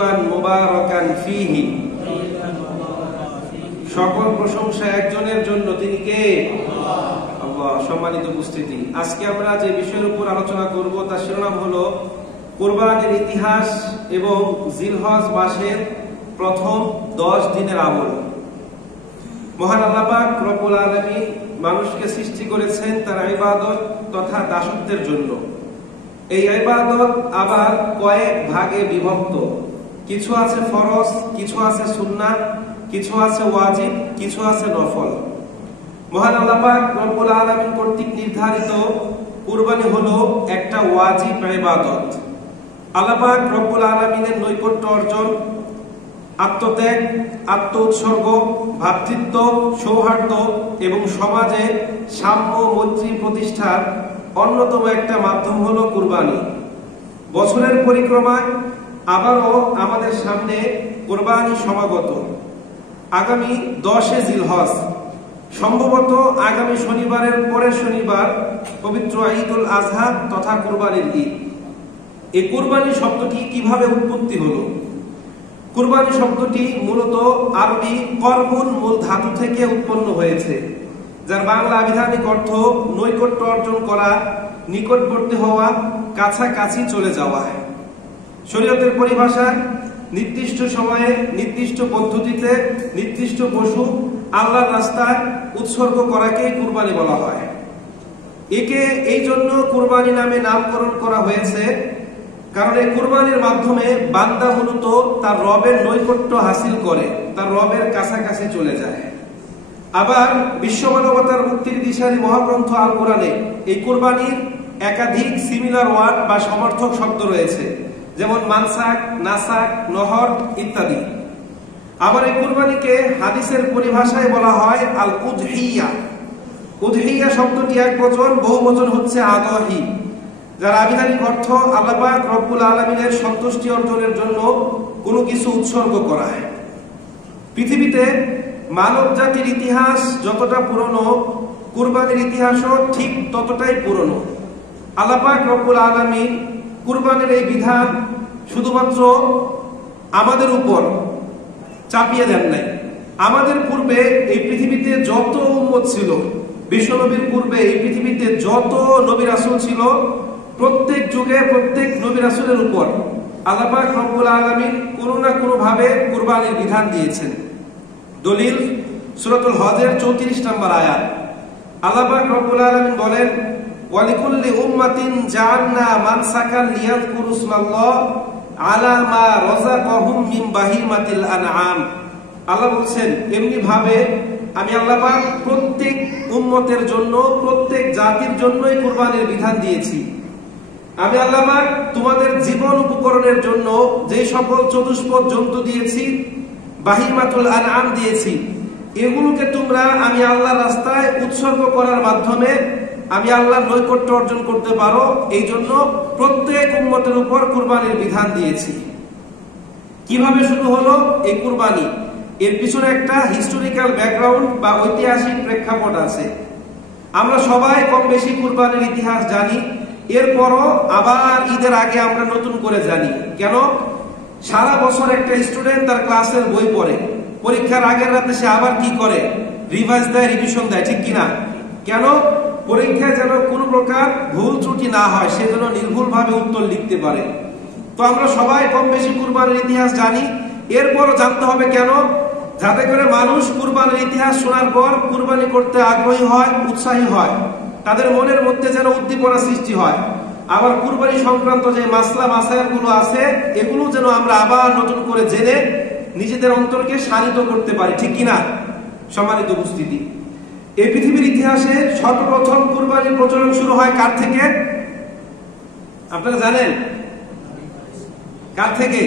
তাইয়িবান মুবারাকান ফীহি। সকল প্রশংসা একজনের জন্য, তিনি কে? আল্লাহ। সম্মানিত উপস্থিতি, আজকে আমরা যে বিষয়ের উপর আলোচনা করব তার শিরোনাম হলো কুরবানির ইতিহাস এবং জিলহজ মাসের প্রথম 10 দিনের আমল। মহান আল্লাহ পাক রব্বুল আলামিন মানুষকে সৃষ্টি করেছেন তার ইবাদত তথা দাসত্বের জন্য। এই ইবাদত আবার কয়েক ভাগে বিভক্ত, কিছু আছে ফরজ, কিছু আছে সুন্নাহ, কিছু আছে ওয়াজিব, কিছু আছে নফল। মহান আল্লাহ পাক রব্বুল আলামিন কর্তৃক নির্ধারিত কুরবানি হলো একটা ওয়াজিব ইবাদত। আল্লাহ পাক রব্বুল আলামিনের নৈকট্য অর্জন, আত্মত্যাগ, আত্ম উৎসর্গ, ভ্রাতৃত্ব, সৌহার্দ্য এবং সমাজে সাম্য মৈত্রী প্রতিষ্ঠার অন্যতম একটা মাধ্যম হলো কুরবানি। বছরের পরিক্রমায় আবারও আমাদের সামনে কুরবানি সমাগত। আগামী 10 জিলহজ, সম্ভবত আগামী শনিবারের পরের শনিবার পবিত্র ঈদুল আজহা তথা কুরবানির ঈদ। এই কুরবানি শব্দটি কিভাবে উৎপত্তি হলো? কুরবানি শব্দটি মূলত আরবি করবুন মূল ধাতু থেকে উৎপন্ন হয়েছে, যার বাংলা আবিধানিক অর্থ নৈকট্য অর্জন করা, নিকটবর্তী হওয়া, কাছাকাছি চলে যাওয়া। শরীয়তের পরিভাষায় নির্দিষ্ট সময়ে নির্দিষ্ট পদ্ধতিতে নির্দিষ্ট পশু আল্লাহর রাস্তায় উৎসর্গ করাকেই কুরবানি বলা হয়। একে এই জন্য কুরবানি নামে নামকরণ করা হয়েছে কারণ এই কুরবানির মাধ্যমে বান্দা মূলত তার রবের নৈকট্য হাসিল করে, তার রবের কাছাকাছি চলে যায়। আবার বিশ্ব মানবতার মুক্তির দিশারি মহাগ্রন্থ আল কোরআনে এই কুরবানির একাধিক সিমিলার ওয়ার্ড বা সমর্থক শব্দ রয়েছে, যেমন মানসাক, নাসাক, নহর ইত্যাদি। আবার এই কুরবানিকে হাদিসের পরিভাষায় বলা হয় আল উযহিয়া। উযহিয়া শব্দটি এক বচন, বহু বচন হচ্ছে আদহি, যার আবিধানিক অর্থ আল্লাহ পাক রব্বুল আলামিনের সন্তুষ্টি অর্জনের জন্য কোনো কিছু উৎসর্গ করা। পৃথিবীতে মানব জাতির ইতিহাস যতটা পুরনো, কুরবানির ইতিহাসও ঠিক ততটাই পুরনো। আল্লাহ পাক রব্বুল আলামিন কুরবানির এই বিধান শুধুমাত্র আমাদের উপর চাপিয়ে দেন নাই। আমাদের পূর্বে এই পৃথিবীতে যত উম্মত ছিল, বিশ্বনবীর পূর্বে এই পৃথিবীতে যত নবী রাসূল ছিল, প্রত্যেক যুগে প্রত্যেক নবী রাসূলের উপর আল্লাহ পাক রব্বুল আলামিন কোনো না কোনো ভাবে কুরবানির বিধান দিয়েছেন। দলিল সূরাতুল হজের 34 নম্বর আয়াত। আল্লাহ পাক রব্বুল আলামিন বলেন, ওয়ালিকুল্লি উম্মাতিন জাআলনা মানসাকান লিয়াযকুরু ইসমাল্লাহ আলা মা রাযাকাহুম মিন বাহিমাতিল আনআম। আল্লাহ বলছেন, এমনি ভাবে আমি আল্লাহ পাক প্রত্যেক উম্মতের জন্য, প্রত্যেক জাতির জন্যই কুরবানির বিধান দিয়েছি। আমি আল্লাহ পাক তোমাদের জীবন উপকরণের জন্য যে সকল চতুষ্পদ জন্তু দিয়েছি, বাহিমাতুল আনআম দিয়েছি, এগুলোকে তোমরা আমি আল্লাহর রাস্তায় উৎসর্গ করার মাধ্যমে আমি আল্লাহর নৈকট্য অর্জন করতে পারো, এই জন্য প্রত্যেক উম্মতের উপর কুরবানির বিধান দিয়েছি। কিভাবে শুরু হলো এই কুরবানি? এর পিছনে একটা হিস্টোরিক্যাল ব্যাকগ্রাউন্ড বা ঐতিহাসিক প্রেক্ষাপট আছে। আমরা সবাই কম বেশি কুরবানির ইতিহাস জানি, এরপরও আবার ঈদের আগে আমরা নতুন করে জানি। কেন? সারা বছর একটা স্টুডেন্ট তার ক্লাসের বই পড়ে, পরীক্ষার আগের রাতে সে আবার কি করে? রিভাইজ দেয়, রিভিশন দেয়, ঠিক কিনা? কেন? পরীক্ষায় যেন কোনো প্রকার ভুল ত্রুটি না হয়, সে যেন নির্ভুলভাবে উত্তর লিখতে পারে। তো আমরা সবাই কম বেশি কুরবানির ইতিহাস জানি, এরপরও জানতে হবে কেন? যাতে করে মানুষ কুরবানির ইতিহাস শোনার পর কুরবানি করতে আগ্রহী হয়, উৎসাহী হয়, তাদের মনের মধ্যে যেন উদ্দীপনা সৃষ্টি হয়। আবার কুরবানি সংক্রান্ত যে মাসলা মাসাইলগুলো আছে, এগুলো যেন আমরা আবার নতুন করে জেনে নিজেদের অন্তরকে শানিত করতে পারি, ঠিক কিনা? সম্মানিত উপস্থিতি, এই পৃথিবীর ইতিহাসে সর্বপ্রথম কুরবানির প্রচলন শুরু হয় কার থেকে? আপনারা জানেন কার থেকে?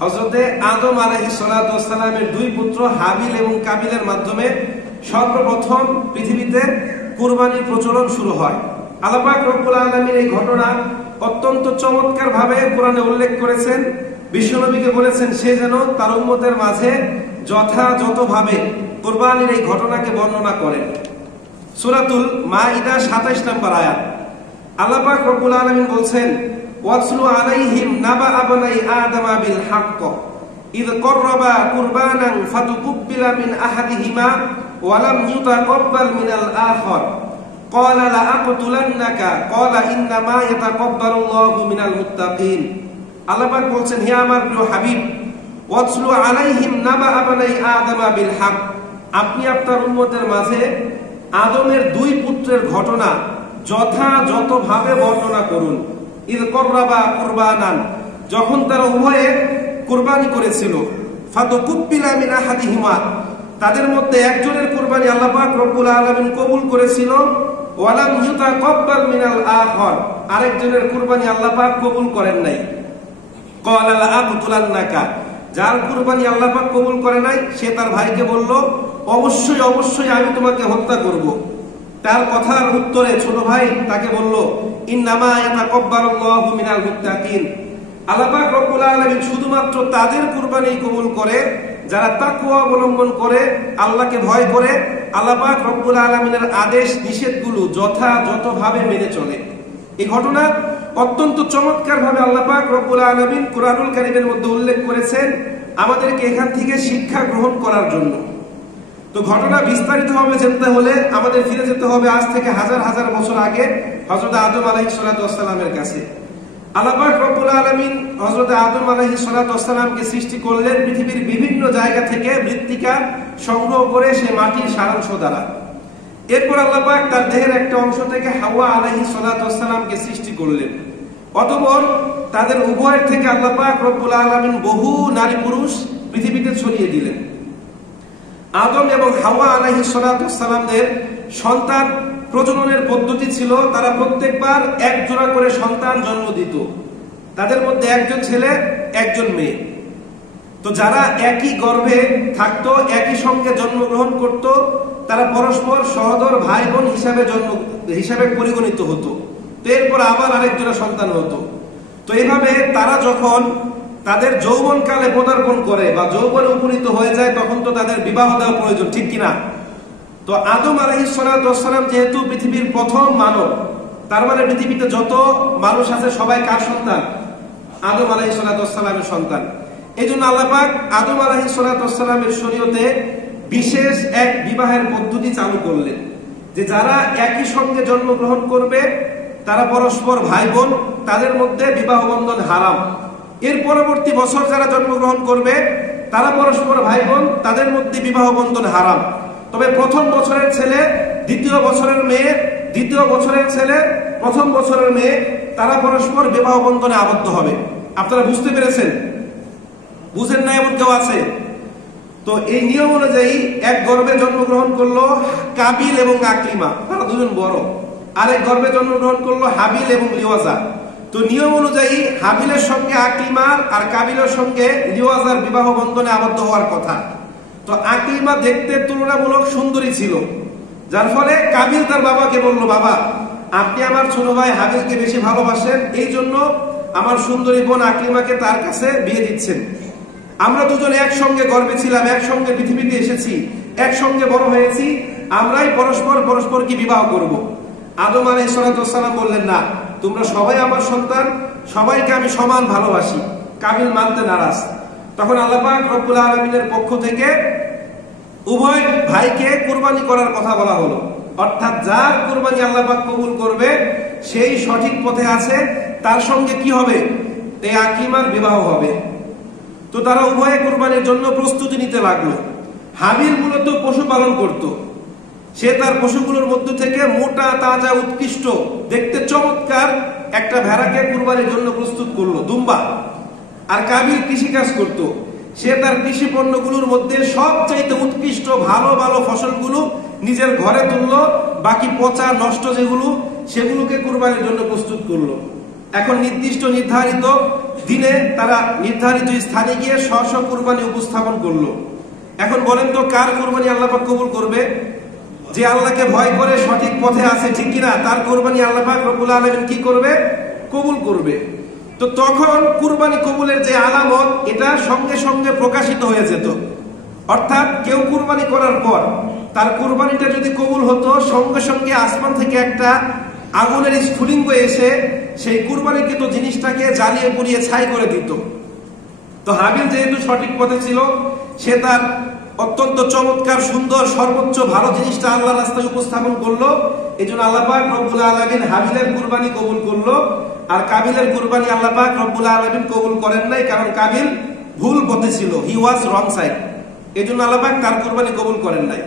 হযরতে আদম আলাইহিস সালাতু ওয়াস সালামের দুই পুত্র হাবিল এবং কাবিলের মাধ্যমে সর্বপ্রথম পৃথিবীতে কুরবানির প্রচলন শুরু হয়। আল্লাহ পাক রব্বুল আলামিন এই ঘটনা অত্যন্ত চমৎকার ভাবে কোরআনে উল্লেখ করেছেন। বিশ্বনবীকে বলেছেন সে যেন তার উম্মতের মাঝে যথাযথভাবে কুরবানির এই ঘটনাকে বর্ণনা করেন। সূরাতুল মাইদা 27 নম্বর আয়াত। আল্লাহ পাক রব্বুল আলামিন বলছেন, ওয়াতলু আলাইহিম নাবা আবনাই আদম বিল হক ইয কররাবা কুরবানান ফাতুকুব্বিলা মিন আহাদিহিমা ওয়া লাম ইউতাকাব্বাল মিনাল আখার ক্বালা লা আকতুলান্নাকা ক্বালা ইন্নামা ইয়াতাকাব্বালুল্লাহু মিনাল মুত্তাকিন। আল্লাহ পাক বলছেন, হে আমার প্রিয় হাবিব, ওয়াতলু আলাইহিম নাবা আবনাই আদম বিল হক, আপনি আপনার উম্মতের মাঝে আদমের দুই পুত্রের ঘটনা যথাযথভাবে বর্ণনা করুন। ইয কররাবা কুরবানান, যখন তারা উভয়ে কুরবানি করেছিল, ফাতুকুব্বিলা মিন আহাদিহিমা, তাদের মধ্যে একজনের কুরবানি আল্লাহ পাক রব্বুল আলামিন কবুল করেছিল, ওয়া লাম ইউতাকাব্বাল মিনাল আখার, আরেকজনের কুরবানি আল্লাহ পাক কবুল করেন নাই। ক্বালা লা আকতুলান্নাকা, যার কুরবানি আল্লাহ পাক কবুল করে নাই সে তার ভাইকে বলল, অবশ্যই অবশ্যই আমি তোমাকে হত্যা করব। তার কথার উত্তরে ছোট ভাই তাকে বলল, ইন্নামা ইয়াতাকাব্বালুল্লাহু মিনাল মুত্তাকিন, আল্লাহ পাক রব্বুল আলামিন শুধুমাত্র তাদের কুরবানি কবুল করে যারা তাকওয়া অবলম্বন করে, আল্লাহকে ভয় করে, আল্লাহ পাক রব্বুল আলামিনের আদেশ নিষেধগুলো যথাযথভাবে মেনে চলে। এই ঘটনা অত্যন্ত চমৎকার ভাবে আল্লাহ পাক রব্বুল আলামিন কুরআনুল কারীমের মধ্যে উল্লেখ করেছেন আমাদেরকে এখান থেকে শিক্ষা গ্রহণ করার জন্য। তো ঘটনা বিস্তারিতভাবে জানতে হলে আমাদের ফিরে যেতে হবে আজ থেকে হাজার হাজার বছর আগে হযরত আদম আলাইহিস সালাতু ওয়াস সালামের কাছে। আল্লাহ পাক রব্বুল আলামিন হযরত আদম আলাইহিস সালাতু ওয়াস সালামকে সৃষ্টি করলেন পৃথিবীর বিভিন্ন জায়গা থেকে মৃত্তিকা সংগ্রহ করে সেই মাটির সারাংশ দ্বারা। এরপর আল্লাহ পাক তার দেহের একটা অংশ থেকে হাওয়া আলাইহিস সালাতু ওয়াস সালামকে সৃষ্টি করলেন। অতঃপর তাদের উভয়ের থেকে আল্লাহ পাক রব্বুল আলামিন বহু নারী পুরুষ পৃথিবীতে ছড়িয়ে দিলেন। আদম এবং হাওয়া আলাইহিস সালাতু ওয়াস সালামদের সন্তান প্রজননের পদ্ধতি ছিল, তারা প্রত্যেকবার এক জোড়া করে সন্তান জন্ম দিত। তাদের মধ্যে একজন ছেলে একজন মেয়ে। তো যারা একই গর্ভে থাকতো, একই সঙ্গে জন্মগ্রহণ করত, তারা পরস্পর সহোদর ভাই বোন হিসাবে পরিগণিত হতো। তো এরপর আবার আরেক জোড়া সন্তান হতো। তো এইভাবে তারা যখন তাদের যৌবন কালে পদার্পণ করে বা যৌবনে উপনীত হয়ে যায়, তখন তো তাদের বিবাহ দেওয়া প্রয়োজন, ঠিক কিনা? তো আদম আলাইহিস সালাতু ওয়াস সালাম যেহেতু পৃথিবীর প্রথম মানব, তার মানে পৃথিবীতে যত মানুষ আছে সবাই কার সন্তান? আদম আলাইহিস সালাতু ওয়াস সালামের সন্তান। এইজন্য আল্লাহ পাক আদম আলাইহিস সালাতু ওয়াস সালামের শরীয়তে বিশেষ এক বিবাহের পদ্ধতি চালু করলেন, যে যারা একই সঙ্গে জন্মগ্রহণ করবে তারা পরস্পর ভাই বোন, তাদের মধ্যে বিবাহ বন্ধন হারাম। এর পরবর্তী বছর যারা জন্মগ্রহণ করবে তারা পরস্পর ভাই বোন, তাদের মধ্যে বিবাহ বন্ধন হারাম। তবে প্রথম বছরের ছেলে দ্বিতীয় বছরের মেয়ে, দ্বিতীয় বছরের ছেলে প্রথম বছরের মেয়ে, তারা পরস্পর বিবাহ বন্ধনে আবদ্ধ হবে। আপনারা বুঝতে পেরেছেন? বুঝেন না এমন কেউ আছে? তো এই নিয়ম অনুযায়ী এক গর্ভে জন্মগ্রহণ করলো কাবিল এবং আকলিমা, তারা দুজন বড়। আরেক গর্ভে জন্মগ্রহণ করলো হাবিল এবং লিওয়াজা। তো নিয়ম অনুযায়ী হাবিলের সঙ্গে আকলিমার আর কাবিলের সঙ্গে লিওয়াজার বিবাহ বন্ধনে আবদ্ধ হওয়ার কথা। তো আকলিমা দেখতে তুলনামূলক সুন্দরী ছিল, যার ফলে কাবিল তার বাবাকে বলল, বাবা আপনি আমার ছোট ভাই হাবিলকে বেশি ভালোবাসেন, এই জন্য আমার সুন্দরী বোন আকলিমাকে তার কাছে বিয়ে দিচ্ছেন। আমরা দুজন একসঙ্গে গর্ভে ছিলাম, একসঙ্গে পৃথিবীতে এসেছি, একসঙ্গে বড় হয়েছি, আমরাই পরস্পরকে বিবাহ করব। আদম আলাইহিস সালাতু ওয়াস সালাম বললেন, না, তোমরা সবাই আমার সন্তান, সবাইকে আমি সমান ভালোবাসি। কাবিল মানতে নারাজ। তখন আল্লাহ পাক রব্বুল আলামিনের পক্ষ থেকে উভয় ভাইকে কুরবানি করার কথা বলা হলো। অর্থাৎ যার কুরবানি আল্লাহ পাক কবুল করবে সেই সঠিক পথে আছে, তার সঙ্গে কি হবে? এই আকলিমার বিবাহ হবে। তো তারা উভয়ে কুরবানির জন্য প্রস্তুতি নিতে লাগলো। হাবিল মূলত পশুপালন করত। সে তার পশুগুলোর মধ্য থেকে মোটা তাজা উৎকৃষ্ট দেখতে চমৎকার একটা ভেড়াকে কুরবানির জন্য প্রস্তুত করলো, দুম্বা। আর কাবিল কৃষিকাজ করত। সে তার কৃষি পণ্যগুলোর মধ্যে সবচাইতে উৎকৃষ্ট ভালো ভালো ফসলগুলো নিজের ঘরে তুললো, বাকি পচা নষ্ট যেগুলো সেগুলোকে কুরবানির জন্য প্রস্তুত করলো। এখন নির্ধারিত দিনে তারা নির্ধারিত স্থানে গিয়ে স্ব কুরবানি উপস্থাপন করলো। এখন বলেন তো কার কুরবানি আল্লাহ পাক কবুল করবে? যে আল্লাহকে ভয় করে সঠিক পথে আছে, ঠিক কিনা? তার কুরবানি আল্লাহ পাক রব্বুল আলামিন কি করবে? কবুল করবে। তো তখন কুরবানি কবুলের যে আলামত, এটা সঙ্গে সঙ্গে প্রকাশিত হয়ে যেত। অর্থাৎ কেউ কুরবানি করার পর তার কুরবানিটা যদি কবুল হতো, সঙ্গে সঙ্গে আসমান থেকে একটা আগুনের স্ফুলিঙ্গ এসে সেই কুরবানিকৃত জিনিসটাকে জ্বালিয়ে পুড়িয়ে ছাই করে দিত। তো হাবিল যেহেতু সঠিক পথে ছিল, সে তার অত্যন্ত চমৎকার সুন্দর সর্বোচ্চ ভালো জিনিসটা আল্লাহর রাস্তায় উপস্থাপন করলো। এই জন্য আল্লাহ পাক রব্বুল আলামিন হাবিলের কুরবানি কবুল করলো, আর কাবিলের কুরবানি আল্লাহ পাক রব্বুল আলামিন কবুল করেন নাই, কারণ কাবিল ভুল পথে ছিল, হি ওয়াজ রং সাইড। এই জন্য আল্লাহ পাক তার কুরবানি কবুল করেন নাই।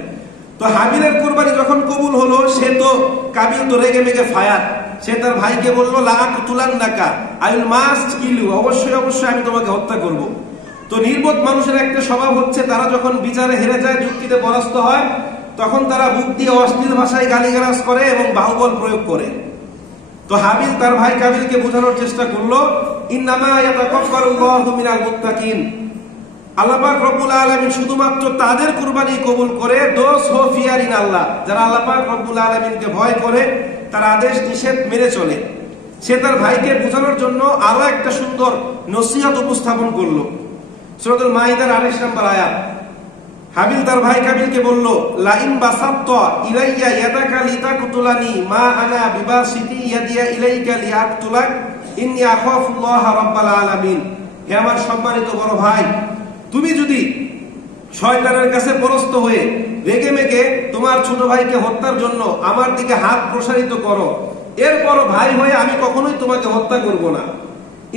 তো হাবিলের কুরবানি যখন কবুল হলো, সে তো কাবিল তো রেগে মেগে ফায়ার, সে তার ভাইকে বললো লা আকতুলান্নাকা, I will must kill you, অবশ্যই অবশ্যই আমি তোমাকে হত্যা করব। তো নির্বোধ মানুষের একটা স্বভাব হচ্ছে, তারা যখন বিচারে হেরে যায়, যুক্তিতে পরাস্ত হয়, তখন তারা মুখ দিয়ে অশ্লীল ভাষায় গালিগালাজ করে এবং বাহুবল প্রয়োগ করে। তো হাবিল তার ভাই কাবিলকে বোঝানোর চেষ্টা করলো, ইন্নামা ইয়াতাকাব্বারুল্লাহু মিনাল মুত্তাকিন, আল্লাহ পাক রব্বুল আলামিন শুধুমাত্র তাদের কুরবানি কবুল করে, দোজ হো ফিয়ারিন আল্লাহ, যারা আল্লাহ পাক রব্বুল আলামিনকে ভয় করে, তার আদেশ নিষেধ মেনে চলে। সে তার ভাইকে বোঝানোর জন্য আরো একটা সুন্দর নসিহত উপস্থাপন করলো। সূরাতুল মাইদার 28 নম্বর আয়াত। হাবিল তার ভাই কাবিলকে বলল, লাইন বাসাত্তা ইলাইয়া ইয়াদাকা লিতাকতুলানি মা আনা বিবাসিতি ইয়াদিয়া ইলাইকা লিআকতুলাক ইন্নী আখাফুল্লাহ রাব্বাল আলামিন। হে আমার সম্মানিত বড় ভাই, তুমি যদি শয়তানের কাছে পরাস্ত হয়ে রেগে মেগে তোমার ছোট ভাইকে হত্যার জন্য আমার দিকে হাত প্রসারিত করো, এরপর ভাই হয়ে আমি কখনোই তোমাকে হত্যা করব না।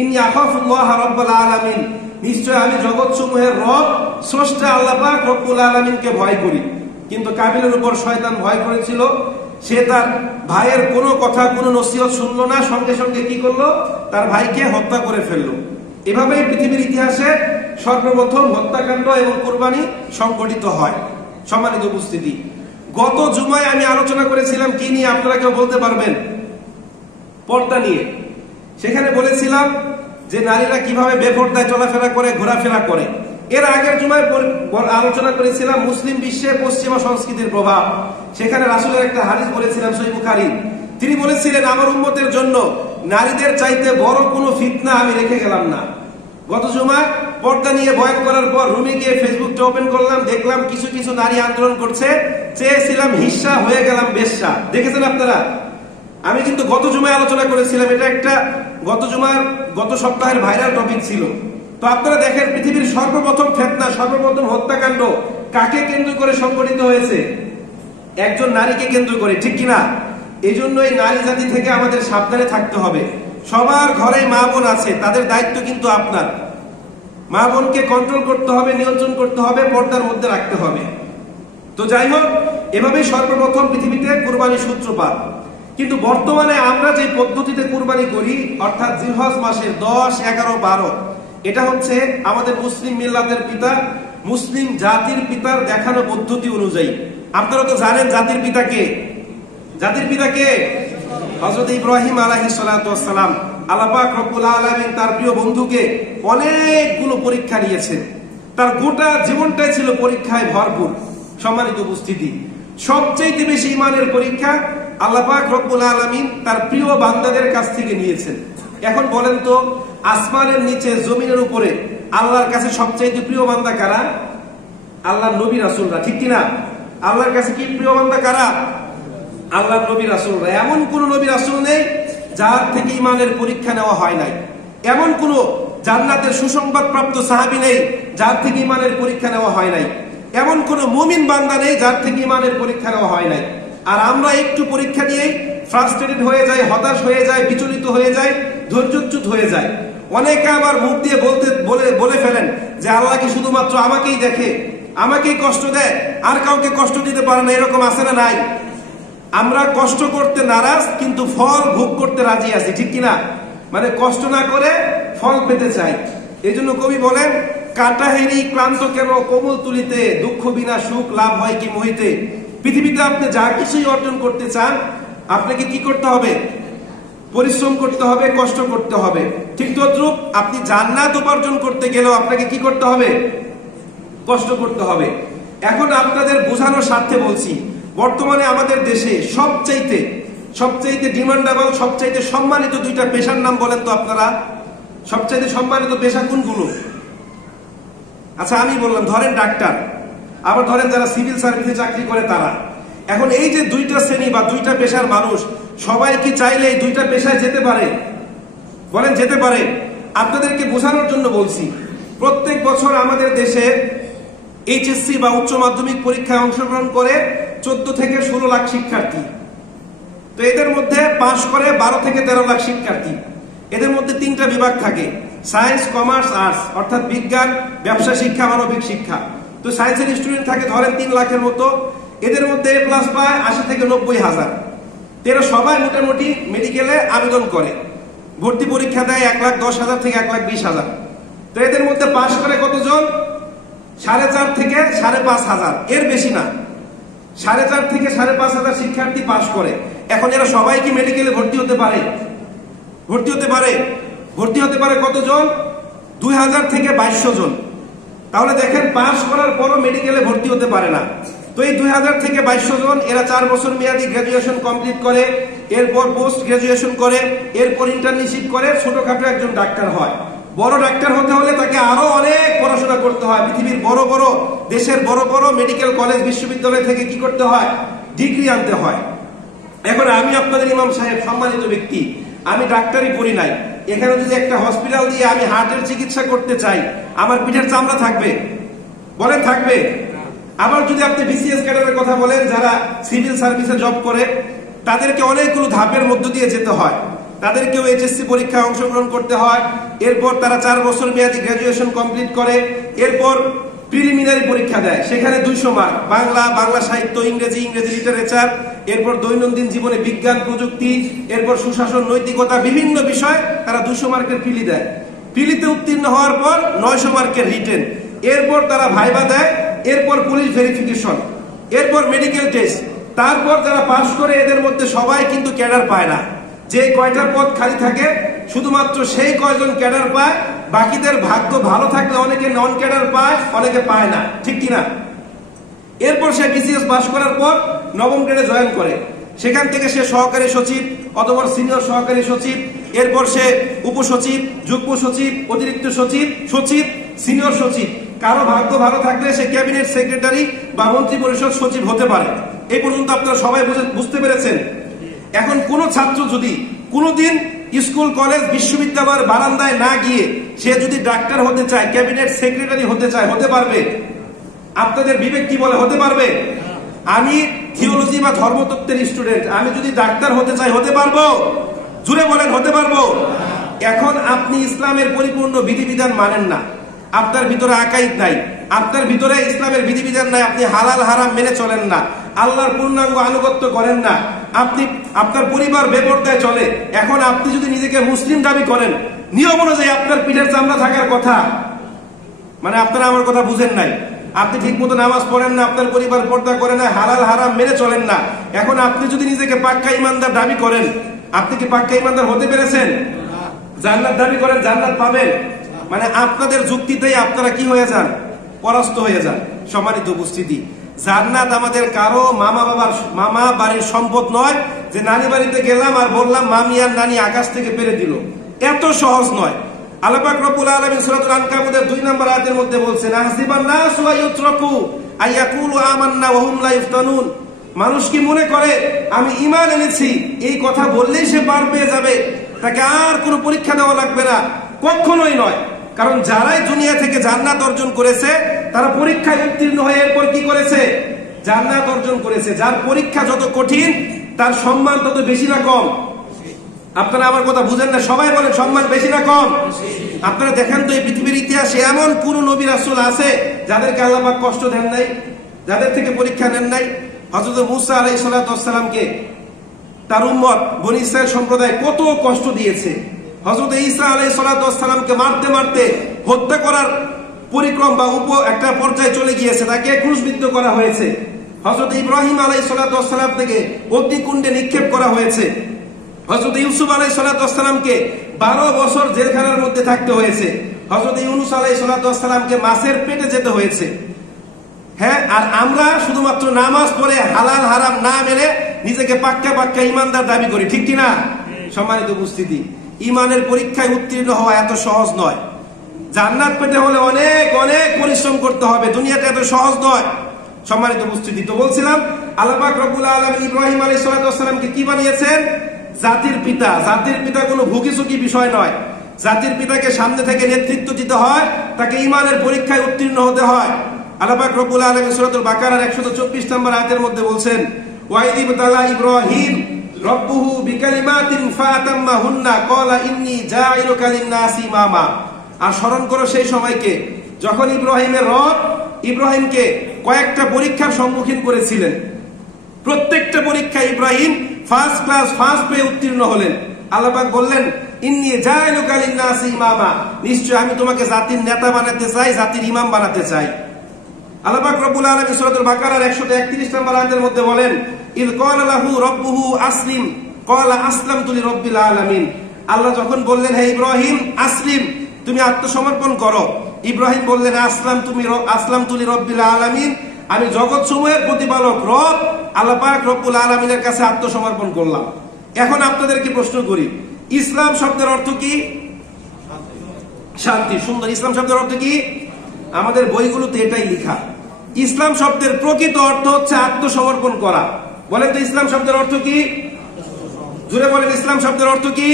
ইন্নী আখাফুল্লাহ রাব্বাল আলামিন, নিশ্চয় আমি জগৎসমূহের রব স্রষ্টা আল্লাহ পাক রব্বুল আলামিনকে ভয় করি। কিন্তু কাবিলের উপর শয়তান ভয় করেছিল, সে তার ভাইয়ের কোনো কথা, কোনো নসিহত শুনলো না, সঙ্গে সঙ্গে কি করলো, তার ভাইকে হত্যা করে ফেললো। এভাবেই পৃথিবীর ইতিহাসে সর্বপ্রথম হত্যাকাণ্ড এবং কুরবানি সংঘটিত হয়। সম্মানিত উপস্থিতি, গত জুমায় আমি আলোচনা করেছিলাম কি নিয়ে, আপনারা কেউ বলতে পারবেন? পর্দা নিয়ে। সেখানে বলেছিলাম যে নারীরা কিভাবে বেপর্দায় চলাফেরা করে, ঘোরাফেরা করে। এর আগের জুমায় আলোচনা করেছিলাম মুসলিম বিশ্বে পশ্চিমা সংস্কৃতির প্রভাব। সেখানে রাসূলের একটা হাদিস বলেছিলাম, সহিহ বুখারী। তিনি বলেছিলেন, আমার উম্মতের জন্য নারীদের চাইতে বড় কোনো ফিতনা আমি রেখে গেলাম না। গত জুমায় পর্দা নিয়ে বয়ান করার পর রুমে গিয়ে ফেসবুকটা ওপেন করলাম, দেখলাম কিছু কিছু নারী আন্দোলন করছে, চেয়েছিলাম হিস্সা, হয়ে গেলাম বেশ্যা। দেখেছেন আপনারা? আমি কিন্তু গত জুমায় আলোচনা করেছিলাম, এটা একটা গত সপ্তাহের ভাইরাল টপিক ছিল। তো আপনারা দেখেন, পৃথিবীর সর্বপ্রথম ফিতনা, সর্বপ্রথম হত্যাকাণ্ড কাকে কেন্দ্র করে সংঘটিত হয়েছে? একজন নারীকে কেন্দ্র করে, ঠিক কিনা? এই জন্য এই নারী জাতি থেকে আমাদের সাবধানে থাকতে হবে। সবার ঘরে মা বোন আছে, তাদের দায়িত্ব কিন্তু আপনার। মা বোনকে কন্ট্রোল করতে হবে, নিয়ন্ত্রণ করতে হবে, পর্দার মধ্যে রাখতে হবে। তো যাই হোক, এভাবেই সর্বপ্রথম পৃথিবীতে কুরবানির সূত্রপাত। কিন্তু বর্তমানে আমরা যে পদ্ধতিতে কুরবানি করি, অর্থাৎ জিলহজ মাসের 10, 11, 12, এটা হচ্ছে আমাদের মুসলিম মিল্লাতের পিতা, মুসলিম জাতির পিতার দেখানো পদ্ধতি অনুযায়ী। আপনারা তো জানেন জাতির পিতা কে? জাতির পিতা কে? হযরত ইব্রাহিম আলাইহিস সালাতু ওয়াস সালাম। আল্লাহ পাক রব্বুল আলামিন তার প্রিয় বন্ধুকে অনেকগুলো পরীক্ষা নিয়েছেন। তার গোটা জীবনটাই ছিল পরীক্ষায় ভরপুর। সম্মানিত উপস্থিতি, সবচেয়ে বেশি ঈমানের পরীক্ষা আল্লাহ পাক রব্বুল আলামিন তার প্রিয় বান্দাদের কাছ থেকে নিয়েছেন। এখন বলেন তো, আসমানের নিচে জমিনের উপরে আল্লাহর কাছে সবচেয়ে প্রিয় বান্দা কারা? আল্লাহর নবী রাসূলরা, ঠিক কিনা? আল্লাহর কাছে কি প্রিয় বান্দা কারা? আল্লাহর নবী রাসূলরা। এমন কোন নবী রাসূল নেই যার থেকে ঈমানের পরীক্ষা নেওয়া হয় নাই। এমন কোন জান্নাতের সুসংবাদ প্রাপ্ত সাহাবী নেই যার থেকে ঈমানের পরীক্ষা নেওয়া হয় নাই। এমন কোন মুমিন বান্দা নেই যার থেকে ঈমানের পরীক্ষা নেওয়া হয় নাই। আর আমরা একটু পরীক্ষা নিয়েই ফ্রাস্ট্রেটেড হয়ে যাই, হতাশ হয়ে যাই, বিচলিত হয়ে যাই, ধৈর্যচ্যুত হয়ে যায়। অনেকে আবার মুখ দিয়ে বলে ফেলেন যে আল্লাহ কি শুধুমাত্র আমাকেই দেখে, আমাকেই কষ্ট দেয়, আর কাউকে কষ্ট দিতে পারে না। এরকম আছে না নাই? আমরা কষ্ট করতে নারাজ, কিন্তু ফল ভোগ করতে রাজি আছি, ঠিক কিনা? মানে কষ্ট না করে ফল পেতে চাই। এই জন্য কবি বলেন, কাটা হেরি ক্লান্ত কেন কোমল তুলিতে, দুঃখ বিনা সুখ লাভ হয় কি মোহিতে। পৃথিবীতে আপনি যা কিছুই অর্জন করতে চান, আপনাকে কি করতে হবে? পরিশ্রম করতে হবে, কষ্ট করতে হবে। ঠিক তদ্রূপ আপনি জান্নাত উপার্জন করতে গেলেও আপনাকে কি করতে হবে? কষ্ট করতে হবে। এখন আপনাদের বোঝানোর স্বার্থে বলছি, বর্তমানে আমাদের দেশে সবচাইতে ডিমান্ডেবল, সবচাইতে সম্মানিত দুইটা পেশার নাম বলেন তো আপনারা। সবচাইতে সম্মানিত পেশা কোনগুলো? আচ্ছা আমি বললাম, ধরেন ডাক্তার, আবার ধরেন যারা সিভিল সার্ভিসে চাকরি করে তারা। এখন এই যে দুইটা শ্রেণী বা দুইটা পেশার মানুষ, সবাই কি চাইলে এই দুইটা পেশায় যেতে পারে? বলেন যেতে পারে? আপনাদেরকে বোঝানোর জন্য বলছি, প্রত্যেক বছর আমাদের দেশে এইচএসসি বা উচ্চ মাধ্যমিক পরীক্ষায় অংশগ্রহণ করে 14 থেকে 16 লাখ শিক্ষার্থী। তো এদের মধ্যে পাশ করে 12 থেকে 13 লাখ শিক্ষার্থী। এদের মধ্যে 3টা বিভাগ থাকে, সায়েন্স, কমার্স, আর্টস, অর্থাৎ বিজ্ঞান, ব্যবসা শিক্ষা, মানবিক শিক্ষা। তো সায়েন্সের স্টুডেন্ট থাকে ধরেন 3 লাখের মতো। এদের মধ্যে এ প্লাস পায় 80 থেকে 90 হাজার। এরা সবাই মোটামুটি মেডিকেলে আবেদন করে, ভর্তি পরীক্ষা দেয় 1,10,000 থেকে 1,20,000। তো এদের মধ্যে পাশ করে কতজন? 4,500 থেকে 5,500, এর বেশি না। 4,500 থেকে 5,500 শিক্ষার্থী পাশ করে। এখন এরা সবাই কি মেডিকেলে ভর্তি হতে পারে? ভর্তি হতে পারে? ভর্তি হতে পারে কতজন? 2,000 থেকে 2,200 জন। তাহলে দেখেন, পাশ করার পরও মেডিকেলে ভর্তি হতে পারে না। তো এই 2,000 থেকে 2,200 জন এরা 4 বছর মেয়াদী গ্রাজুয়েশন কমপ্লিট করে, এরপর পোস্ট গ্রাজুয়েশন করে, এরপর ইন্টার্নশিপ করে ছোটখাটো একজন ডাক্তার হয়। বড় ডাক্তার হতে হলে তাকে আরো অনেক পড়াশোনা করতে হয়। পৃথিবীর বড় বড় দেশের বড় বড় মেডিকেল কলেজ, বিশ্ববিদ্যালয় থেকে কি করতে হয়? ডিগ্রি আনতে হয়। এখন আমি আপনাদের ইমাম সাহেব, সম্মানিত ব্যক্তি, আমি ডাক্তারি পড়ি নাই। এখানে যদি একটা হসপিটাল দিয়ে আমি হার্টের চিকিৎসা করতে চাই, আমার পিঠের চামড়া থাকবে? বলেন থাকবে? আবার যদি আপনি বিসিএস ক্যাডারের কথা বলেন, যারা সিভিল সার্ভিসে জব করে, তাদেরকে অনেকগুলো ধাপের মধ্য দিয়ে যেতে হয়। তাদেরকেও এইচএসসি পরীক্ষায় অংশগ্রহণ করতে হয়। এরপর তারা 4 বছর মেয়াদী গ্রাজুয়েশন কমপ্লিট করে, এরপর প্রিলিমিনারি পরীক্ষা দেয়। সেখানে 200 মার্ক, বাংলা, বাংলা সাহিত্য, ইংরেজি, ইংরেজি লিটারেচার, এরপর দৈনন্দিন জীবনে বিজ্ঞান, প্রযুক্তি, এরপর সুশাসন, নৈতিকতা, বিভিন্ন বিষয় তারা 200 মার্কের প্রিলি দেয়। প্রিলিতে উত্তীর্ণ হওয়ার পর 900 মার্কের রিটেন, এরপর তারা ভাইবা দেয়, এরপর পুলিশ ভেরিফিকেশন, এরপর মেডিকেল টেস্ট। তারপর যারা পাশ করে এদের মধ্যে সবাই কিন্তু ক্যাডার পায় না। যে কয়টা পদ খালি থাকে শুধুমাত্র সেই কয়জন ক্যাডার পায়। বাকিদের ভাগ্য ভালো থাকলে অনেকে নন ক্যাডার পায়, অনেকে পায় না, ঠিক কিনা? এরপর সে বিসিএস পাস করার পর 9ম গ্রেডে জয়েন করে। সেখান থেকে সে সহকারী সচিব, অথবা সিনিয়র সহকারী সচিব, এরপর সে উপসচিব, যুগ্ম সচিব, অতিরিক্ত সচিব, সচিব, সিনিয়র সচিব। কারো ভাগ্য ভালো থাকলে সে ক্যাবিনেট সেক্রেটারি বা মন্ত্রী পরিষদ সচিব হতে পারে। এই পর্যন্ত আপনারা সবাই বুঝতে পেরেছেন? এখন কোন ছাত্র যদি কোনোদিন স্কুল, কলেজ, বিশ্ববিদ্যালয়ের বারান্দায় না গিয়ে সে যদি ডাক্তার হতে চায়, ক্যাবিনেট সেক্রেটারি হতে চায়, হতে পারবে? আপনাদের বিবেক কি বলে হতে পারবে? আমি থিওলজি বা ধর্মতত্ত্বের স্টুডেন্ট, আমি যদি ডাক্তার হতে চাই হতে পারবো? জুড়ে বলেন, হতে পারবো? এখন আপনি ইসলামের পরিপূর্ণ বিধিবিধান মানেন না, আপনার ভিতরে আকাইদ নাই, আপনার ভিতরে ইসলামের বিধিবিধান নাই, আপনি হালাল হারাম মেনে চলেন না, আল্লাহর পূর্ণাঙ্গ আনুগত্য করেন না, আপনি আপনার পরিবার বেপরদায় চলে। এখন আপনি যদি নিজেকে মুসলিম দাবি করেন, নিয়ম অনুযায়ী আপনার পিঠের চামড়া থাকার কথা। মানে আপনারা আমার কথা বুঝেন নাই। আপনি ঠিক মতো নামাজ পড়েন না, আপনার পরিবার পর্দা করে না, হালাল হারাম মেনে চলেন না। এখন আপনি যদি নিজেকে পাক্কা ইমানদার দাবি করেন, আপনি কি পাক্কা ইমানদার হতে পেরেছেন? জান্নাত দাবি করেন, জান্নাত পাবেন? মানে আপনাদের যুক্তিতেই আপনারা কি হয়ে যান? পরাস্ত হয়ে যান। সম্মানিত উপস্থিতি, জান্নাত আমাদের কারো মামা বাড়ির সম্পদ নয় যে নানি বাড়িতে গেলাম আর বললাম মামি আর নানি আকাশ থেকে পেরে দিল। এত সহজ নয়। আল্লাহ পাক রব্বুল আলামিন সূরাতুল আনকাবুতের 2 নম্বর আয়াতের মধ্যে বলছেন, আহসিবান নাসু আইয়ুতরাকু আইয়াকুলু আমান্না ওয়া হুম লা ইফতানুন। মানুষ কি মনে করে আমি ঈমান এনেছি, এই কথা বললেই সে পার পেয়ে যাবে, তাকে আর কোনো পরীক্ষা দেওয়া লাগবে না? কখনোই নয়। কারণ যারাই দুনিয়া থেকে জান্নাত অর্জন করেছে তারা পরীক্ষায় উত্তীর্ণ হয়ে এরপর কি করেছে? জান্নাত অর্জন করেছে। যার পরীক্ষা যত কঠিন তার সম্মান তত বেশি না কম? আপনারা আমার কথা বুঝেন না? সবাই বলেন সম্মান বেশি না কম? আপনারা দেখেন তো এই পৃথিবীর ইতিহাসে এমন কোন নবী রাসূল আছে যাদেরকে আল্লাহ পাক কষ্ট দেন নাই, যাদের থেকে পরীক্ষা নেন নাই? হযরত মূসা আলাইহিস সালাতু ওয়াস সালামকে তার উম্মত বনী ইসরাইল সম্প্রদায় কত কষ্ট দিয়েছে। হযরত ঈসা আলাইহিস সালাতু ওয়াস সালামকে মারতে মারতে হত্যা করার পরিক্রম বা একটা পর্যায়ে চলে গিয়েছে, তাকে ক্রুশবিদ্ধ করা হয়েছে। হযরত ইব্রাহিম আলাইহিস সালাতু ওয়াস সালাম থেকে অগ্নিকুণ্ডে নিক্ষেপ করা হয়েছে। হযরত ইউসুফ আলাইহিস সালাতু ওয়াস সালামকে 12 বছর জেলখানার মধ্যে থাকতে হয়েছে। হযরত ইউনূস আলাইহিস সালাতু ওয়াস সালামকে মাছের পেটে যেতে হয়েছে। হ্যাঁ, আর আমরা শুধুমাত্র নামাজ পড়ে হালাল হারাম না মেনে নিজেকে পাক্কা পাক্কা ইমানদার দাবি করি, ঠিক কি না? সম্মানিত উপস্থিতি, ইমানের পরীক্ষায় উত্তীর্ণ হওয়া এত সহজ নয়। জান্নাত পেতে হলে অনেক অনেক পরিশ্রম করতে হবে, দুনিয়াটা এত সহজ নয়। সম্মানিত উপস্থিতি, তো বলছিলাম আল্লাহ পাক রব্বুল আলামিন ইব্রাহিম আলাইহিস সালাতু ওয়াস সালামকে কি বানিয়েছেন? জাতির পিতা। জাতির পিতা কোনো ভুগিচুকি বিষয় নয়। জাতির পিতাকে সামনে থেকে নেতৃত্ব দিতে হয়, তাকে ঈমানের পরীক্ষায় উত্তীর্ণ হতে হয়। আল্লাহ পাক রব্বুল আলামিন সূরাতুল বাকারার 124 নম্বর আয়াতের মধ্যে বলছেন, ওয়াইদিব তালা ইব্রাহিম রব্বুহু বিকালিমাতিন ফাতাম্মাহুন্না ক্বালা ইন্নী জাইলুকা লিন-নাসি ইমামা। আর স্মরণ করো সেই সময়কে যখন ইব্রাহিমের রব ইব্রাহিমকে কয়েকটা পরীক্ষার সম্মুখীন করেছিলেন। প্রত্যেকটা পরীক্ষায় ইব্রাহিম ফার্স্ট ক্লাস ফার্স্ট পেয়ে উত্তীর্ণ হলেন। আল্লাহ পাক বললেন, ইন্নী জাইলুকা লিন-নাসি ইমামা, নিশ্চয় আমি তোমাকে জাতির নেতা বানাতে চাই, জাতির ইমাম বানাতে চাই। আল্লাহ পাক রব্বুল আলামিন সূরাতুল বাকারার 131 নম্বর আয়াতের মধ্যে বলেন, ইয ক্বালা লাহু রাব্বুহু আসলিম ক্বালা আসলামতু লিরাব্বিল আলামিন। আল্লাহ যখন বললেন, হে ইব্রাহিম আসলিম, তুমি আত্মসমর্পণ করো, ইব্রাহিম বললেন, আসলামতু লিরাব্বিল আলামিন, আমি জগৎসমূহের প্রতিপালক রব আল্লাহ পাক রব্বুল আলামিনের কাছে আত্মসমর্পণ করলাম। এখন আপনাদেরকে প্রশ্ন করি, ইসলাম শব্দের অর্থ কি? শান্তি। সুন্দর। ইসলাম শব্দের অর্থ কি? আমাদের বইগুলোতে এটাই লেখা। ইসলাম শব্দের প্রকৃত অর্থ হচ্ছে আত্মসমর্পণ করা। বলেন তো ইসলাম শব্দের অর্থ কি? জোরে বলেন, ইসলাম শব্দের অর্থ কি?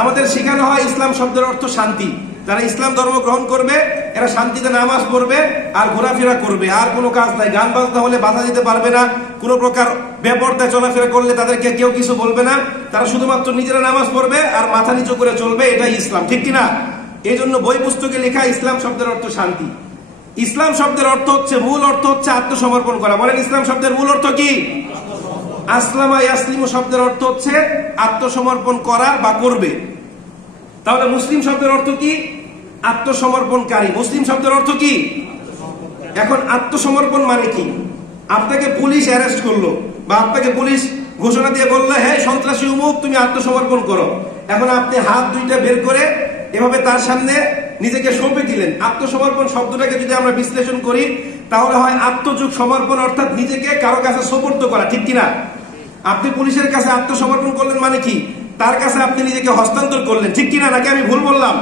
আমাদের শেখানো হয় ইসলাম শব্দের অর্থ শান্তি। যারা ইসলাম ধর্ম গ্রহণ করবে এরা শান্তিতে নামাজ পড়বে আর ঘোরাফেরা করবে, আর কোনো কাজ নাই। গান বাজনা হলে বাধা দিতে পারবে না, কোনো প্রকার বেপরদায় চলাফেরা করলে তাদেরকে কেউ কিছু বলবে না, তারা শুধুমাত্র নিজেরা নামাজ পড়বে আর মাথা নিচু করে চলবে, এটাই ইসলাম, ঠিক কিনা? এই জন্য বই পুস্তকে লেখা ইসলাম শব্দের অর্থ শান্তি। ইসলাম শব্দের অর্থ হচ্ছে, মূল অর্থ হচ্ছে আত্মসমর্পণ করা। বলেন ইসলাম শব্দের মূল অর্থ কি? আসলামা ইয়াসলিমু শব্দের অর্থ হচ্ছে আত্মসমর্পণ করা বা করবে। তাহলে মুসলিম শব্দের অর্থ কি? আত্মসমর্পণকারী। মুসলিম শব্দের অর্থ কি? এখন আত্মসমর্পণ মানে কি? আপনাকে পুলিশ অ্যারেস্ট করলো বা আপনাকে পুলিশ ঘোষণা দিয়ে বললো, হ্যাঁ সন্ত্রাসী উমুক, তুমি আত্মসমর্পণ করো। এখন আপনি হাত দুইটা বের করে এভাবে তার সামনে নিজেকে সঁপে দিলেন। আত্মসমর্পণ শব্দটাকে যদি আমরা বিশ্লেষণ করি তাহলে হয় আত্মযোগ সমর্পণ, অর্থাৎ নিজেকে কারো কাছে সোপর্দ করা, ঠিক কিনা? আপনি পুলিশের কাছে আত্মসমর্পণ করলেন মানে কি? তার কাছে আপনি নিজেকে হস্তান্তর করলেন, ঠিক কিনা? নাকি আমি ভুল বললাম?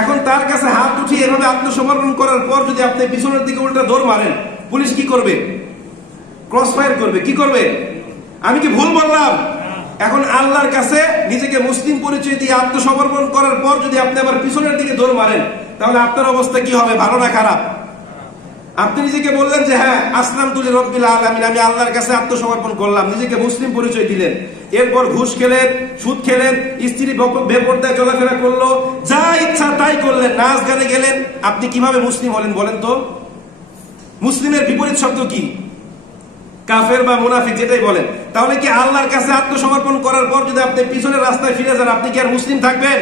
এখন তার কাছে হাত উঠিয়ে এভাবে আত্মসমর্পণ করার পর যদি আপনি পিছনের দিকে উল্টা দৌড় মারেন, পুলিশ কি করবে? ক্রস ফায়ার করবে। কি করবে? আমি কি ভুল বললাম? এখন আল্লাহর কাছে নিজেকে মুসলিম পরিচয় দিয়ে আত্মসমর্পণ করার পর যদি আপনি আবার পিছনের দিকে দৌড় মারেন তাহলে আপনার অবস্থা কি হবে? ভালো না খারাপ? আপনি নিজেকে বললেন যে হ্যাঁ আসলামতু লিরাব্বিল আলামিন, আমি আল্লাহর কাছে আত্মসমর্পণ করলাম, নিজেকে মুসলিম পরিচয় দিলেন। এরপর ঘুষ খেলেন, সুদ খেলেন, স্ত্রী বেপরদায় চলাফেরা করলো, যা ইচ্ছা তাই করলেন, নাচ গানে গেলেন, আপনি কিভাবে মুসলিম হলেন বলেন তো? মুসলিমের বিপরীত শব্দ কি? কাফের বা মুনাফিক, যেটাই বলেন। তাহলে কি আল্লাহর কাছে আত্মসমর্পণ করার পর যদি আপনি পিছনের রাস্তায় ফিরে যান, আপনি কি আর মুসলিম থাকবেন?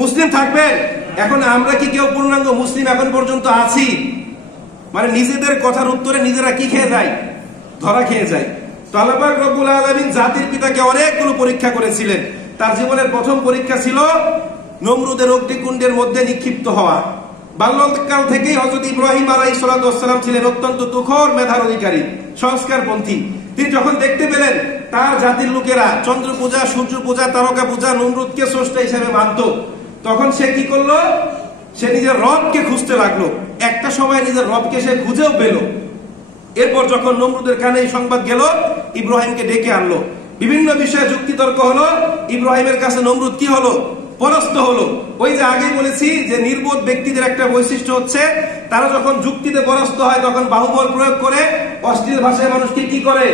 মুসলিম থাকবেন? এখন আমরা কি কেউ পূর্ণাঙ্গ মুসলিম এখন পর্যন্ত আছি? মানে নিজেদের কথার উত্তরে নিজেরা কি খেয়ে যায়? ধরা খেয়ে যায়। তো আল্লাহ পাক রব্বুল আলামিন জাতির পিতাকে অনেকগুলো পরীক্ষা করেছিলেন। তার জীবনের প্রথম পরীক্ষা ছিল নমরুদের অগ্নিকুণ্ডের মধ্যে নিক্ষিপ্ত হওয়া। বাল্যকাল থেকেই হযরত ইব্রাহিম আলাইহিস সালাম ছিলেন অত্যন্ত তুখর মেধার অধিকারী, সংস্কারপন্থী। তিনি যখন দেখতে পেলেন তার জাতির লোকেরা চন্দ্র পূজা, সূর্য পূজা, তারকা পূজা, নমরুদকে স্রষ্টা হিসেবে মানত, তখন সে কি করলো? সে নিজের রবকে খুঁজতে লাগলো। একটা সময় নিজের রবকে সে খুঁজেও পেল। এরপর যখন নমরুদের কানে এই সংবাদ গেল, ইব্রাহিমকে ডেকে আনলো, বিভিন্ন বিষয়ে যুক্তিতর্ক হলো। ইব্রাহিমের কাছে নমরুদ কি হলো? পরাস্ত হলো। ওই যে আগেই বলেছি যে নির্বোধ ব্যক্তিদের একটা বৈশিষ্ট্য হচ্ছে তারা যখন যুক্তিতে পরাস্ত হয় তখন বাহুবল প্রয়োগ করে অশ্লীল ভাষায় মানুষকে কি করে?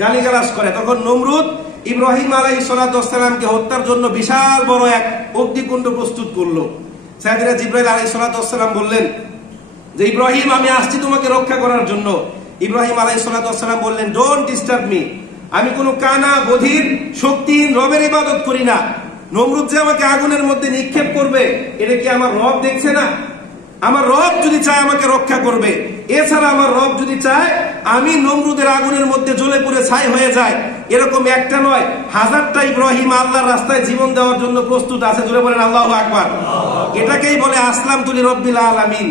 গালিগালাজ করে। তখন নমরুদ ইব্রাহিম আলাইহিস সালামকে হত্যার জন্য বিশাল বড় এক অগ্নিকুণ্ড প্রস্তুত করলো। সাইয়েদনা জিবরাইল আলাইহিস সালাম বললেন যে ইব্রাহিম, আমি আসছি তোমাকে রক্ষা করার জন্য। ইব্রাহিম আলাইহিস সালাম বললেন, ডোন্ট ডিস্টার্ব মি, আমি কোনো কানা বধির শক্তিহীন রবের ইবাদত করি না। নমরুদ যে আমাকে আগুনের মধ্যে নিক্ষেপ করবে এটা কি আমার রব দেখছে না? আমার রব যদি চায় আমাকে রক্ষা করবে। এছাড়া আমার রব যদি চায় আমি নমরুদের আগুনের মধ্যে জ্বলে পুড়ে ছাই হয়ে যায়, এরকম একটা নয় হাজারটা ইব্রাহিম আল্লাহর রাস্তায় জীবন দেওয়ার জন্য প্রস্তুত আছে। জোরে বলেন আল্লাহু আকবার। এটাকেই বলে আসলামতু লিরাব্বিল আলামিন।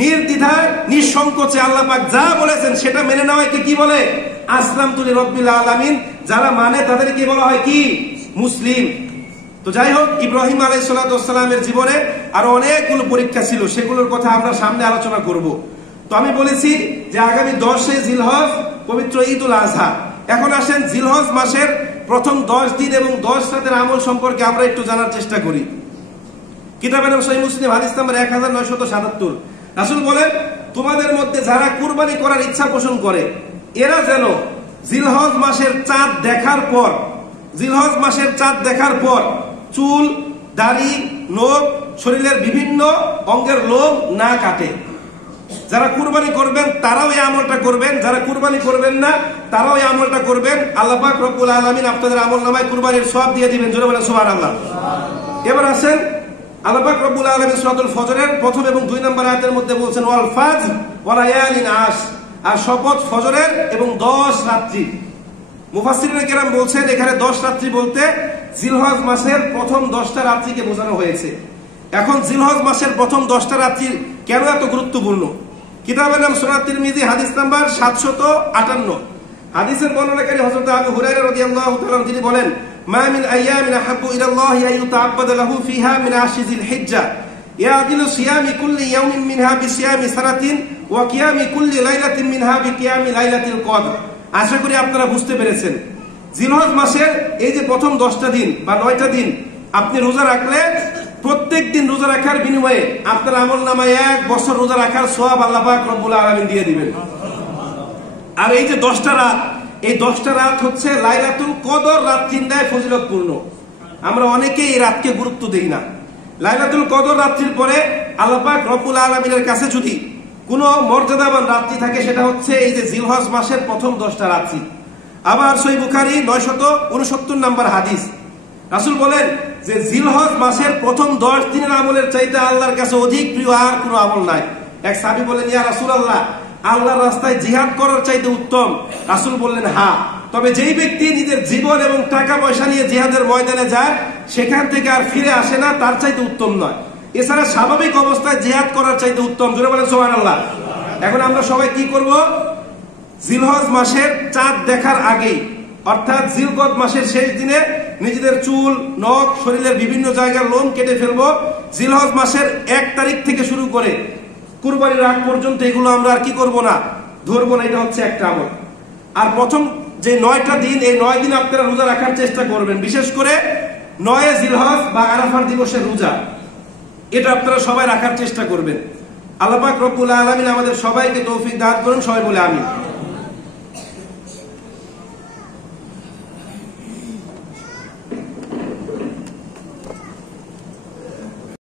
নির্দ্বিধায় নিঃসংকোচে আল্লাহ পাক যা বলেছেন সেটা মেনে নেওয়াকে কি বলে? আসলামতু লিরাব্বিল আলামিন। যারা মানে তাদেরকে বলা হয় কি? মুসলিম। তো যাই হোক, ইব্রাহিম আলাইহিস সালামের জীবনে আরো অনেকগুলো পরীক্ষা ছিল, সেগুলোর কথা আমরা সামনে আলোচনা করব। তো আমি বলেছি যে আগামী 10 জিলহজ পবিত্র ঈদুল আজহা। এখন আসেন জিলহজ মাসের প্রথম 10 দিন এবং 10 রাতের আমল সম্পর্কে আমরা একটু জানার চেষ্টা করি। কিতাবের নাম সহিহ মুসলিম, হাদিস নাম্বার 1977। রাসূল বলেন, তোমাদের মধ্যে যারা কুরবানি করার ইচ্ছা পোষণ করে এরা যেন জিলহজ মাসের চাঁদ দেখার পর চুল, দাড়ি, নখ, শরীরের বিভিন্ন অঙ্গের লোম না কাটে। যারা কুরবানি করবেন তারাও এই আমলটা করবেন, যারা কুরবানি করবেন না তারাও এই আমলটা করবেন। আল্লাহ পাক রব্বুল আলামিন আপনাদের আমলনামায় কুরবানির সওয়াব দিয়ে দিবেন। জোরে বলেন সুবহানাল্লাহ। এবার আসেন, আল্লাহ পাক রব্বুল আলামিন সূরাতুল ফজরের 1 এবং 2 নম্বর আয়াতের মধ্যে বলছেন, ওয়াল ফাজর ওয়া লায়ালিন আশ, আর শপথ ফজরের এবং 10 রাত্রি। মুফাসসিরিনে কেরাম বলছেন এখানে 10 রাত্রি বলতে জিলহজ মাসের প্রথম 10টা রাত্রিকে বোঝানো হয়েছে। এখন জিলহজ মাসের প্রথম 10টা রাত্রি কেন এত গুরুত্বপূর্ণ? কিতাবের নাম সুনান তিরমিজি, হাদিস নাম্বার 758। হাদিসের বর্ণনাকারী হযরত আবু হুরায়রা রাদিয়াল্লাহু তাআলা তিনি বলেন, মা মিন আইয়ামিন আহাব্বু ইলাল্লাহি আন ইউতাআব্বাদা লাহু ফিহা মিন আশিজিল হিজ্জা ইয়াদিলু সিয়ামি কুল্লি ইয়াউমিন মিনহা বিসিয়ামি সানাতিন ওয়া কিয়ামি কুল্লি লাইলাতিন মিনহা বিকিয়ামি লাইলাতিল কদর। আশা করি আপনারা বুঝতে পেরেছেন, জিলহজ মাসের এই যে প্রথম 10টা দিন বা 9টা দিন আপনি রোজা রাখলে প্রত্যেক দিন রোজা রাখার বিনিময়ে আপনার আমলনামায় 1 বছর রোজা রাখার সওয়াব আল্লাহ পাক রব্বুল আলামিন দিয়ে দিবেন। আর এই যে 10টা রাত, এই 10টা রাত হচ্ছে লাইলাতুল কদর রাত চিন্তায় ফজিলতপূর্ণ। আমরা অনেকেই এই রাতকে গুরুত্ব দেই না। লাইলাতুল কদর রাত্রির পরে আল্লাহ পাক রব্বুল আলামিনের কাছে যদি কোনো মর্যাদাবান রাত্রি থাকে সেটা হচ্ছে এই যে জিলহজ মাসের প্রথম 10টা রাত্রি। আবার সহিহ বুখারী 969 নম্বর হাদিস, রাসূল বলেন যে জিলহজ মাসের প্রথম 10 দিনের আমলের চাইতে আল্লাহর কাছে অধিক প্রিয় আর কোনো আমল নাই। এক সাহাবী বলেন, ইয়া রাসূলুল্লাহ, আল্লাহর রাস্তায় জিহাদ করার চাইতে উত্তম? রাসূল বললেন, হ্যাঁ, তবে যেই ব্যক্তি নিজের জীবন এবং টাকা পয়সা নিয়ে জিহাদের ময়দানে যায় সেখান থেকে আর ফিরে আসে না, তার চাইতে উত্তম নয়। এছাড়া স্বাভাবিক অবস্থায় জিহাদ করার চাইতে উত্তম। জোরে বলেন সুবহানাল্লাহ। এখন আমরা সবাই কি করব? জিলহজ মাসের চাঁদ দেখার আগেই অর্থাৎ জিলকদ মাসের শেষ দিনে নিজেদের চুল, নখ, শরীরের বিভিন্ন জায়গার লোম কেটে ফেলবো। জিলহজ মাসের 1 তারিখ থেকে শুরু করে কুরবানির আগ পর্যন্ত এগুলো আমরা আর কি করব না, ধরবো না। এটা হচ্ছে একটা আমল। আর প্রথম যে 9টা দিন, এই 9 দিন আপনারা রোজা রাখার চেষ্টা করবেন, বিশেষ করে 9 জিলহজ বা আরাফার দিবসের রোজা, এটা আপনারা সবাই রাখার চেষ্টা করবেন। আল্লাহ পাক রব্বুল আলামিন আমাদের সবাইকে তৌফিক দান করুন। সবাই বলে আমিন।